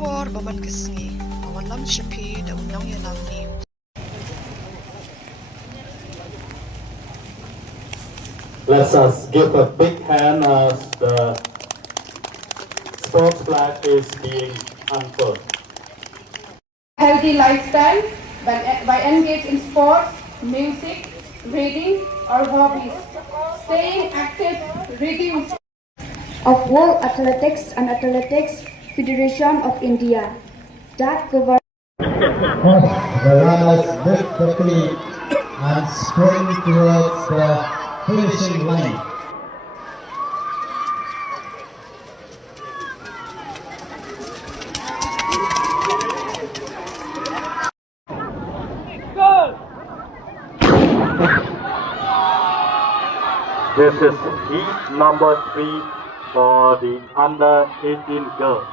kubor baman Khasi, awan lam shipi da unang yalam news. Let us give a big hand as the sports flag is being unfurled. Healthy lifestyle by engage in sports, music, reading or hobbies. Staying active reduce of World Athletics and Athletics Federation of India that governs the runners lift the feet and sprint towards the finishing line. This is heat number 3 for the under 18 girls.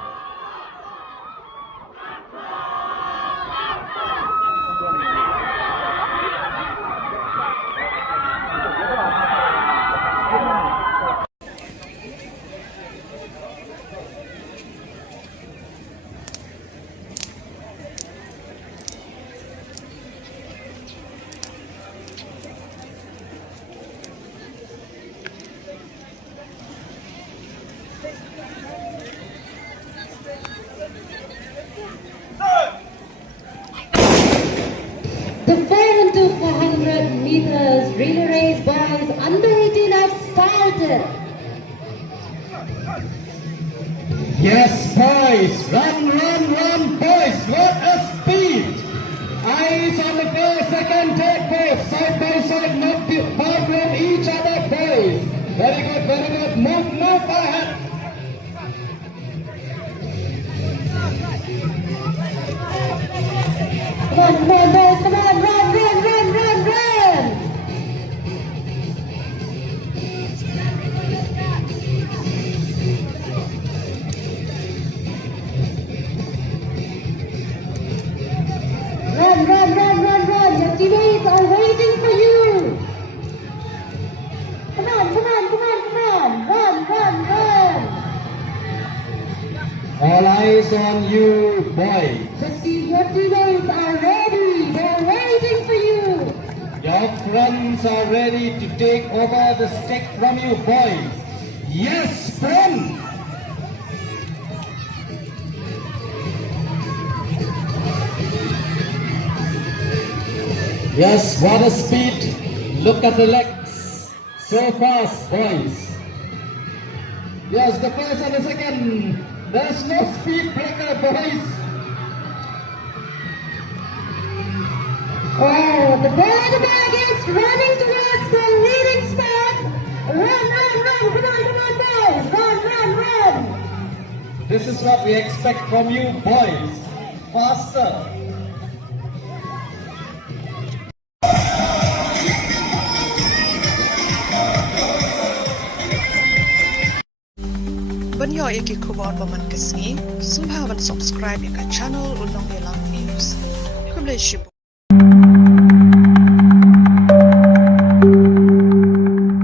The 400 meters relay race boys under 18 have started. Yes, boys, run, boys, what a speed! Eyes on the first, second, third, fourth, side by side, not far from each other, boys. Very good, move ahead. Come on, boys, come on, run! Run! Your teammates are waiting for you. Come on, run! All eyes on you, boys. Your teammates are ready. They're waiting for you. Your friends are ready to take over the stick from you, boys. Yes, sprint! Yes, what a speed. Look at the legs. So fast, boys. Yes, the first and the second. There's no speed breaker, boys. Oh, the bag is running towards the leading spot. Run! Come on, boys! Run! This is what we expect from you, boys. Faster. Banyo iki kubor baman Khasi, subhawan subscribe ka channel unang yalam news. Kublai shibu.